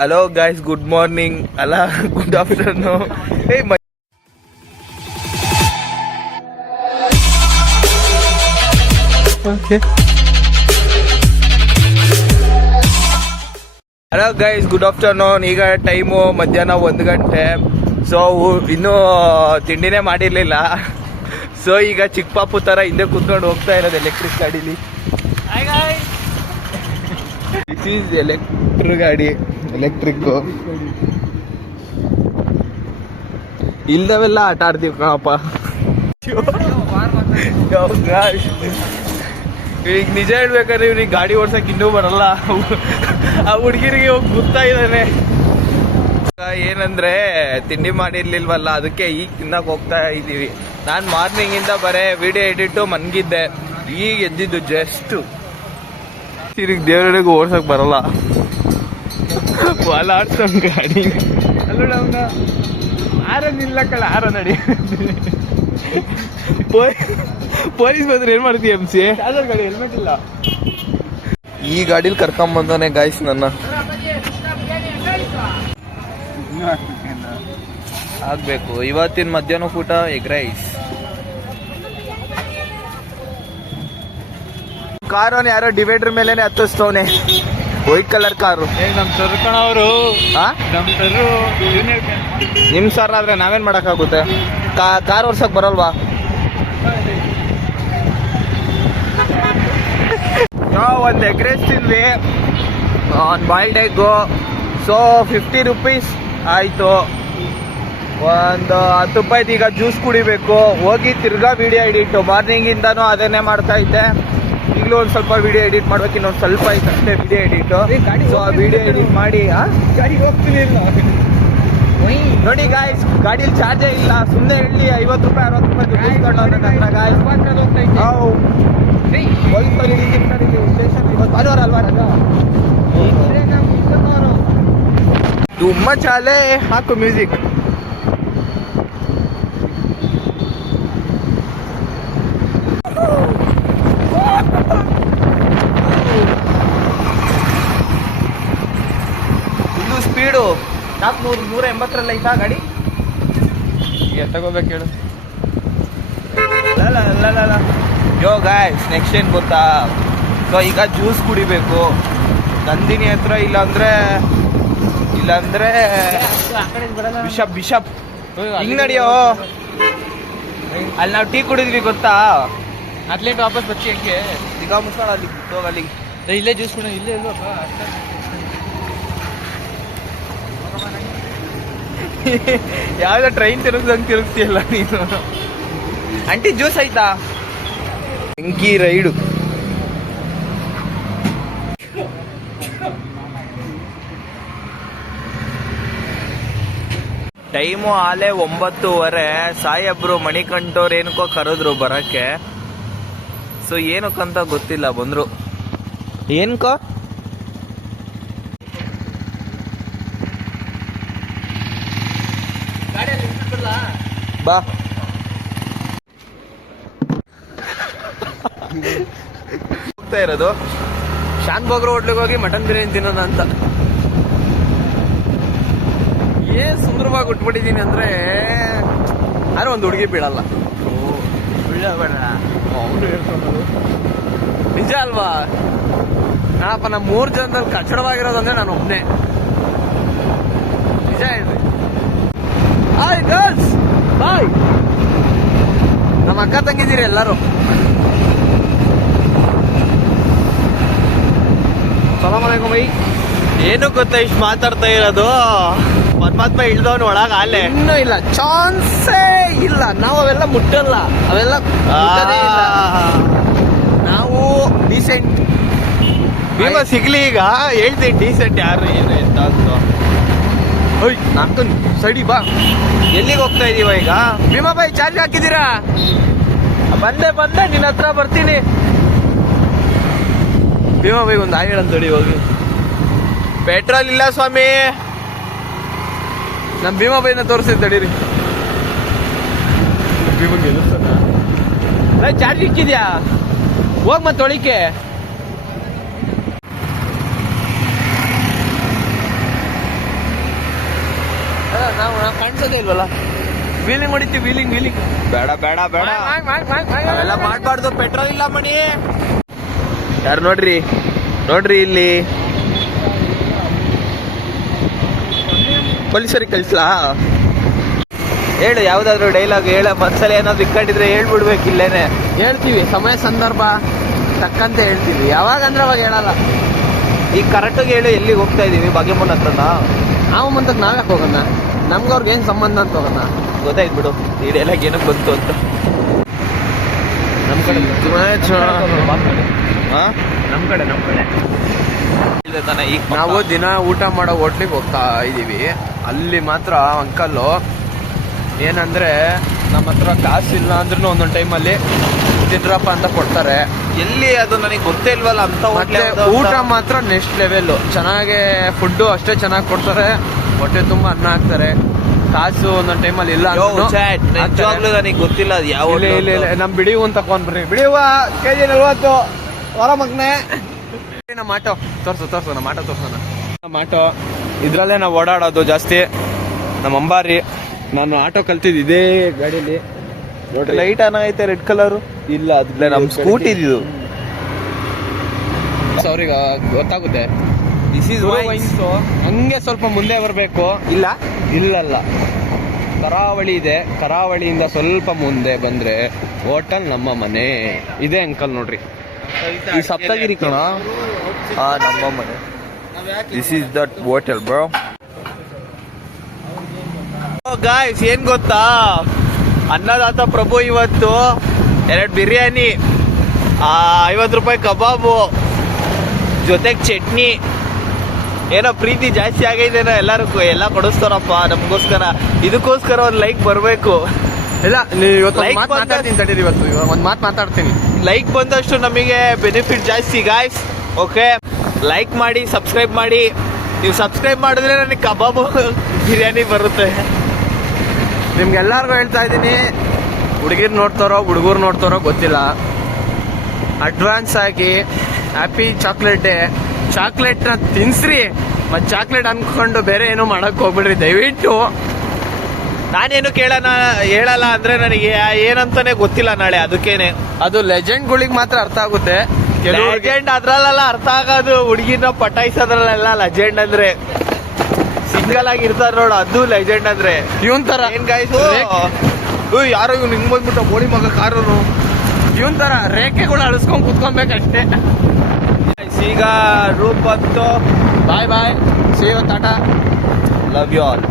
Hello guys, good morning ಅಲ್ಲ good afternoon. Hello guys, good afternoon. ಈಗ time ಮಧ್ಯಾಹ್ನ 1 ಗಂಟೆ. ಸೊ ಇನ್ನೂ ತಿಂಡಿನೇ ಮಾಡಿರಲಿಲ್ಲ. ಸೊ ಈಗ ಚಿಕ್ಕ ಪಾಪು ಥರ ಹಿಂದೆ ಕೂತ್ಕೊಂಡು ಹೋಗ್ತಾ ಇರೋದು ಎಲೆಕ್ಟ್ರಿಕ್ ಗಾಡೀಲಿ. ದಿಸ್ ಈಸ್ ಎಲೆಕ್ಟ್ರಿಕ್ ಗಾಡಿ, ಎಲೆಕ್ಟ್ರಿಕ್ಕು. ಇಲ್ದವೆಲ್ಲ ಆಟ ಆಡ್ತೀವಿ ಕಣಪ್ಪ. ಈಗ ನಿಜ ಹೇಳ್ಬೇಕಾದ್ರೆ ಇವ್ರಿಗೆ ಗಾಡಿ ಓಡ್ಸಕ್ಕೆ ಇನ್ನೂ ಬರಲ್ಲ. ಆ ಹುಡುಗಿರಿಗೆ ಹೋಗಿ ಗೊತ್ತಾ ಇದ್ದಾನೆ. ಏನಂದ್ರೆ ತಿಂಡಿ ಮಾಡಿರ್ಲಿಲ್ವಲ್ಲ, ಅದಕ್ಕೆ ಈಗ ತಿನ್ನಕ್ ಹೋಗ್ತಾ ಇದ್ದೀವಿ. ನಾನು ಮಾರ್ನಿಂಗಿಂದ ಬರೇ ವಿಡಿಯೋ ಎಡಿಟು ಮನ್ಗಿದ್ದೆ. ಈಗ ಎದ್ದಿದ್ದು ಜಸ್ಟ್. ತಿರುಗಿ ದೇವರಿಗೆ ಓಡ್ಸಕ್ ಬರಲ್ಲ. ಹೊಲ ಆಡ್ಸೋನ್ ಗಾಡಿ ಅಲ್ಲ. ಆರ ನಿಲ್ಲಕ್ಕಲ್ಲ, ಆರ ನಡಿ. ಪೊಲೀಸ್ ಬಂದ್ರೆ ಏನ್ ಮಾಡ್ತೀವಿ? MC ಗಾಡಿ ಹೆಲ್ಮೆಟ್ ಇಲ್ಲ. ಈ ಗಾಡಿಲಿ ಕರ್ಕೊಂಬಂದವನೆ ಗಾಯ್ಸ್ ನನ್ನ. ಆಗ್ಬೇಕು ಇವತ್ತಿನ ಮಧ್ಯಾಹ್ನ ಊಟ ಎಗ್ ರೈಸ್. ಕಾರನ್ನು ಯಾರೋ ಡಿವೈಡರ್ ಮೇಲೆನೆ ಹತ್ತಿಸ್ತವನೆ. White colour car. ನಮ್ ಸರ್ ಕಣವರು. ನಿಮ್ ಸರ್ ಆದ್ರೆ ನಾವೇನ್ ಮಾಡಕ್ಕಾಗುತ್ತೆ? ಕಾರ್ ಓಡ್ಸಕ್ ಬರಲ್ವಾ? ಒಂದು ಎಗ್ ರೈಸ್ ತಿನ್ವಿ, ಒಂದು ಬಾಯ್ಲ್ಡ್ ಎಗ್ಗು. ಸೊ 50 ರೂಪೀಸ್ ಆಯಿತು. ಒಂದು 10 ರೂಪಾಯಿದು ಈಗ ಜ್ಯೂಸ್ ಕುಡಿಬೇಕು. ಹೋಗಿ ತಿರ್ಗಾ ವಿಡಿಯೋ ಎಡಿಟ್. ಮಾರ್ನಿಂಗಿಂದನೂ ಅದನ್ನೇ ಮಾಡ್ತಾ ಇದ್ದೆ. ಈಗಲೂ ಒಂದು ಸ್ವಲ್ಪ ವಿಡಿಯೋ ಎಡಿಟ್ ಮಾಡ್ಬೇಕು. ಇನ್ನೊಂದು ಸ್ವಲ್ಪ ಆಯ್ತು ಅಷ್ಟೇ ವಿಡಿಯೋ ಎಡಿಟು. ಸೊ ಆ ವಿಡಿಯೋ ಎಡಿಟ್ ಮಾಡಿ ಗಾಡಿ ಹೋಗ್ತೀನಿ ನೋಡಿ ಗಾಯ್ಸ್, ಗಾಡೀಲಿ ಚಾರ್ಜೇ ಇಲ್ಲ. ಸುಮ್ಮನೆ ಹೇಳಿ 50 ರೂಪಾಯಿ 60 ರೂಪಾಯಿ ದುಡ್ಡಿಸ್ಕೊಂಡು ಗಾಯ್ಸ್. ತುಂಬಾ ಚಾಲೆ ಹಾಕು ಮ್ಯೂಸಿಕ್. ಇದು ಸ್ಪೀಡು 180 ಐತಾ ಗಾಡಿ? ತಗೋಬೇಕು ಹೇಳು. ಯೋ ಗಾಯ್ಸ್, ನೆಕ್ಸ್ಟ್ ಏನ್ ಗೊತ್ತಾ? ಸೊ ಈಗ ಜ್ಯೂಸ್ ಕುಡಿಬೇಕು ನಂದಿನಿ ಹತ್ರ. ಇಲ್ಲಾಂದ್ರೆ ಬಿಷಪ್ ಹಿಂಗ್ ನಡಿಯೋ. ಅಲ್ಲಿ ನಾವು ಟೀ ಕುಡಿದ್ವಿ ಗೊತ್ತಾ? ಅಟ್ಲೇಟ್ ವಾಪಸ್ ಬಚ್ಚಿ ಹೆಂಗೆ ಈಗ ಮುಸ್ಕೊಂಡು ಅಲ್ಲಿಗೆ ಹೋಗ. ಅಲ್ಲಿಗೆ ಇಲ್ಲೇ ಜ್ಯೂಸ್ ಕುಡಿ. ಇಲ್ಲೇ ಇಲ್ವಪ್ಪ. ಯಾವ್ದೋ ಟ್ರೈನ್ ತಿರುಗ್ದಂಗೆ ತಿರುಗ್ತಿಯಲ್ಲ ನೀನು. ಆಂಟಿ ಜ್ಯೂಸ್ ಆಯ್ತಾ? ಬೆಂಕಿ ರೈಡು. ಟೈಮು ಆಲೆ 9:30. ಸಾಯಬ್ರು ಮಣಿಕಂಠವ್ರು ಏನಕ್ಕೋ ಕರೆದ್ರು ಬರಕ್ಕೆ. ಸೊ ಏನಕ್ಕಂತ ಗೊತ್ತಿಲ್ಲ, ಬಂದ್ರು. ಏನಕ್ಕೋ ಬಾ. ಹೋಗ್ತಾ ಇರೋದು ಶಾನ್ ಬಾಗ್ರು ಹೋಟ್ಲಿಗೆ ಹೋಗಿ ಮಟನ್ ಬಿರಿಯಾನಿ ತಿನ್ನೋಣ ಅಂತ. ಏನ್ ಸುಂದರವಾಗಿ ಉಟ್ಬಿಟ್ಟಿದೀನಿ ಅಂದ್ರೆ ಯಾರು ಒಂದು ಹುಡುಗಿ ಬೀಳಲ್ಲ. ನಿಜ ಅಲ್ವಾ? ನಾನಪ್ಪ, ನಮ್ಮ 3 ಜನದಲ್ಲಿ ಕಚ್ಚಡವಾಗಿರೋದಂದ್ರೆ ನಾನು ಒಬ್ನೇ. ನಿಜ ಹೇಳ್ರಿ. ಹಾಯ್ ಗರ್ಲ್ಸ್, ಬಾಯ್. ನಮ್ಮ ಅಕ್ಕ ತಂಗಿದ್ದೀರಿ ಎಲ್ಲರೂ. ಸಲಾಮ್ ಅಲೈಕುಮ್ ಬೈ. ಏನು ಗೊತ್ತಾ ಇಷ್ಟು ಮಾತಾಡ್ತಾ ಇರೋದು? ಪರಮಾತ್ಮ ಇಳ್ದವನು ಒಳಗ ಅಲ್ಲೇ ಇನ್ನೂ ಇಲ್ಲ, ಚಾನ್ಸೇ ಇಲ್ಲ. ನಾವು ಅವೆಲ್ಲ ಮುಟ್ಟಲ್ಲ, ಅವೆಲ್ಲ ನಾವು ಡೀಸೆಂಟ್. ಭೀಮ ಸಿಗ್ಲಿ ಈಗ ಹೇಳ್ತೀನಿ ಡೀಸೆಂಟ್ ಯಾರು ಏನು ಎಂತ ಅಂತ. ನಾಲ್ಕು ಸಡಿ ಬಾ. ಎಲ್ಲಿಗೆ ಹೋಗ್ತಾ ಇದೀವ ಈಗ? ಭೀಮಾ ಬಾಯ್ ಚಾರ್ಜ್ ಹಾಕಿದ್ದೀರಾ? ಬಂದೆ ನಿನ್ನ ಹತ್ರ ಬರ್ತೀನಿ. ಭೀಮಾ ಬಾಯ್ ಒಂದು ಆಯ್ ಹೇಳಂತ ಹೋಗಿ. ಪೆಟ್ರೋಲ್ ಇಲ್ಲ ಸ್ವಾಮಿ. ನಮ್ಮ ಭೀಮಾ ಬಾಯಿನ ತೋರಿಸ್ತೀನಿ ತಡೀರಿ. ಭೀಮಗೆ ಚಾರ್ಜ್ ಇಕ್ಕಿದ್ಯಾ? ಹೋಗ್ ಮತ್ತೆ ಒಳಿಕೆ. ಕಾಣಿಸೋದೇ ಇಲ್ವಲ್ಲ. ವೀಲಿಂಗ್ ಹೊಡಿತೀವಿ, ವೀಲಿಂಗ್ ವೀಲಿಂಗ್. ಬೇಡ ಬೇಡ ಬೇಡ, ಅವೆಲ್ಲ ಮಾಡ್ಬಾರ್ದು. ಪೆಟ್ರೋಲ್ ಇಲ್ಲ ಮಣಿ. ಯಾರು ನೋಡ್ರಿ ನೋಡ್ರಿ ಇಲ್ಲಿ ಪೊಲೀಸರಿಗೆ ಕಳಿಸ್ಲಾ? ಹೇಳು ಯಾವ್ದಾದ್ರು ಡೈಲಾಗ್ ಹೇಳ. ಮನ್ಸಲ್ಲಿ ಏನಾದ್ರು ಇಕ್ಕೊಂಡಿದ್ರೆ ಹೇಳ್ಬಿಡ್ಬೇಕು. ಇಲ್ಲೇನೆ ಹೇಳ್ತೀವಿ, ಸಮಯ ಸಂದರ್ಭ ತಕ್ಕಂತೆ ಹೇಳ್ತೀವಿ. ಯಾವಾಗ ಅಂದ್ರೆ ಅವಾಗ ಹೇಳಲ್ಲ. ಈಗ ಕರೆಕ್ಟಾಗಿ ಹೇಳು, ಎಲ್ಲಿಗೆ ಹೋಗ್ತಾ ಇದೀವಿ? ಭಾಗ್ಯಮ್ಮನ ಹತ್ರನಾ? ನಾವು ಮುಂದಕ್ಕೆ ನಾವ್ಯಾಕೆ ಹೋಗೋಣ? ನಮ್ಗೆ ಅವ್ರಿಗೆ ಏನು ಸಂಬಂಧ ಅಂತ ಹೋಗೋಣ? ಗೊತ್ತಾಯ್ತು ಬಿಡು, ಈ ಡೈಲಾಗ್ ಏನಕ್ಕೆ ಬಂತು ಅಂತ. ನಮ್ಮ ಕಡೆ ಹಾ, ನಮ್ಮ ಕಡೆ ಇದೆ ತಾನೆ. ಈಗ ನಾವು ದಿನ ಊಟ ಮಾಡೋ ಹೋಟ್ಲಿಗೆ ಹೋಗ್ತಾ ಇದೀವಿ. ಅಲ್ಲಿ ಮಾತ್ರ ಅಂಕಲ್ಲು ಏನಂದ್ರೆ ನಮ್ಮ ಹತ್ರ ಕಾಸಿಲ್ಲ ಅಂದ್ರೂ ಒಂದೊಂದು ಟೈಮಲ್ಲಿ ತಿನ್ರಪ್ಪ ಅಂತ ಕೊಡ್ತಾರೆ. ಎಲ್ಲಿ ಅದು ನನಗೆ ಗೊತ್ತೇ ಇಲ್ವಲ್ಲ ಅಂತ. ಮತ್ತೆ ಊಟ ಮಾತ್ರ ನೆಕ್ಸ್ಟ್ ಲೆವೆಲ್. ಚೆನ್ನಾಗೆ ಫುಡ್ಡು ಅಷ್ಟೇ ಚೆನ್ನಾಗಿ ಕೊಡ್ತಾರೆ. ಹೊಟ್ಟೆ ತುಂಬ ಅನ್ನ ಹಾಕ್ತಾರೆ. ಕಾಸು ಒಂದೊಂದು ಟೈಮಲ್ಲಿ ಇಲ್ಲ ನಿಜವಾಗ್ಲೂ ನನಗೆ ಗೊತ್ತಿಲ್ಲ ಅದು ಯಾವ. ಇಲ್ಲ ನಮ್ ಬಿಡಿವು ಅಂತ ತಕೊಂಡ್ಬರ್ರಿ. ಬಿಡಿವ KG 40 ಹೊರ ಮಗ್ನೆ. ನಮ್ಮ ಆಟೋ ತೋರ್ಸು ನಮ್ಮ ಆಟೋ ತೋರ್ಸೋಣ. ನಮ್ಮ ಆಟೋ ಇದ್ರಲ್ಲೇ ನಾವು ಓಡಾಡೋದು ಜಾಸ್ತಿ. ನಮ್ಮ ಅಂಬಾರಿ. ನಾನು ಆಟೋ ಕಲ್ತಿದ್ದು ಇದೇ ಗಾಡಿಯಲ್ಲಿ. ನೋಡ್ರಿ, ಲೈಟ್ ಆನ್ ಐತೆ ರೆಡ್ ಕಲರ್. ಇಲ್ಲ ಅದ್ಲೆ ನಮ್ ಸ್ಕೂಟಿ ಇದು. ಅವ್ರಿಗೆ ಗೊತ್ತಾಗುತ್ತೆ. ದಿಸ್ ಈಸ್ ಹಂಗೆ ಸ್ವಲ್ಪ ಮುಂದೆ ಬರಬೇಕು. ಇಲ್ಲಲ್ಲ, ಕರಾವಳಿ ಇದೆ. ಕರಾವಳಿಯಿಂದ ಸ್ವಲ್ಪ ಮುಂದೆ ಬಂದ್ರೆ ಹೋಟೆಲ್ ನಮ್ಮ ಮನೆ ಇದೆ ಅಂಕಲ್. ನೋಡ್ರಿ, ಈ ಸಪ್ತಗಿರಿ ಕಣ. ನಮ್ಮ ಮನೆ. This is that hotel bro. Guys, ಏನ್ ಗೊತ್ತಾ, ಅನ್ನದಾತ ಪ್ರಭು ಇವತ್ತು 2 ಬಿರಿಯಾನಿ, 50 ರೂಪಾಯಿ ಕಬಾಬು, ಜೊತೆಗೆ ಚಟ್ನಿ. ಏನೋ ಪ್ರೀತಿ ಜಾಸ್ತಿ ಆಗೈದೇನೋ ಎಲ್ಲರಿಗೂ. ಎಲ್ಲ ಕೊಡಿಸ್ತಾರಪ್ಪ ನಮಗೋಸ್ಕರ. ಇದಕ್ಕೋಸ್ಕರ ಒಂದು ಲೈಕ್ ಬರಬೇಕು. ಇಲ್ಲ, ನೀವು ಇವತ್ತು Like ಮಾತಾಡ್ತೀನಿ ತಡೀರಿ. ಇವತ್ತು ಒಂದು ಮಾತು ಮಾತಾಡ್ತೀನಿ. ಲೈಕ್ ಬಂದಷ್ಟು ನಮಗೆ ಬೆನಿಫಿಟ್ ಜಾಸ್ತಿ ಗಾಯ್ಸ್. ಓಕೆ, ಲೈಕ್ ಮಾಡಿ, ಸಬ್ಸ್ಕ್ರೈಬ್ ಮಾಡಿ. ನೀವು ಸಬ್ಸ್ಕ್ರೈಬ್ ಮಾಡಿದ್ರೆ ನನಗೆ ಕಬಾಬು ಬಿರಿಯಾನಿ ಬರುತ್ತೆ. ನಿಮ್ಗೆಲ್ಲರಿಗೂ ಹೇಳ್ತಾ ಇದ್ದೀನಿ, ಹುಡುಗಿರು ನೋಡ್ತಾರೋ ಹುಡುಗರು ನೋಡ್ತಾರೋ ಗೊತ್ತಿಲ್ಲ, ಅಡ್ವಾನ್ಸ್ ಆಗಿ ಹ್ಯಾಪಿ ಚಾಕ್ಲೇಟ್ ಡೇ. ಚಾಕ್ಲೇಟ್ನ ತಿನ್ಸ್ರಿ. ಮತ್ತು ಚಾಕ್ಲೇಟ್ ಅನ್ಕೊಂಡು ಬೇರೆ ಏನೂ ಮಾಡಕ್ಕೆ ಹೋಗ್ಬಿಡ್ರಿ ದಯವಿಟ್ಟು. ನಾನೇನು ಹೇಳಲ್ಲ ಅಂದ್ರೆ ನನಗೆ ಏನಂತಾನೆ ಗೊತ್ತಿಲ್ಲ ನಾಳೆ. ಅದಕ್ಕೇನೆ ಅದು ಲೆಜೆಂಡ್ಗಳಿಗೆ ಮಾತ್ರ ಅರ್ಥ ಆಗುತ್ತೆ. ಲೆಜೆಂಡ್ ಅದ್ರಲ್ಲೆಲ್ಲ ಅರ್ಥ ಆಗೋದು. ಹುಡುಗಿನ ಪಟಾಯಿಸೋದ್ರಲ್ಲೆಲ್ಲ ಲೆಜೆಂಡ್ ಅಂದ್ರೆ ಸಿಂಗಲ್ ಆಗಿ ಇರ್ತಾರ ನೋಡು, ಅದು ಲೆಜೆಂಡ್ ಅಂದ್ರೆ. ಇವನ್ ತರ ಏನ್ ಗಾಯ್ಸು, ಯಾರೋ ಇವ್ನು ಹಿಂಗ್ ಬಂದ್ಬಿಟ್ಟ ಬೋಡಿ ಮಗ ಕಾರು. ಇವನ್ ತರ ರೇಖೆಗಳು ಅಳಿಸ್ಕೊಂಡ್ ಕುತ್ಕೊಬೇಕಷ್ಟೇ. ಈಗ ರೂಪ್ ಬಂತು. Bye bye, see you, tata, love you all.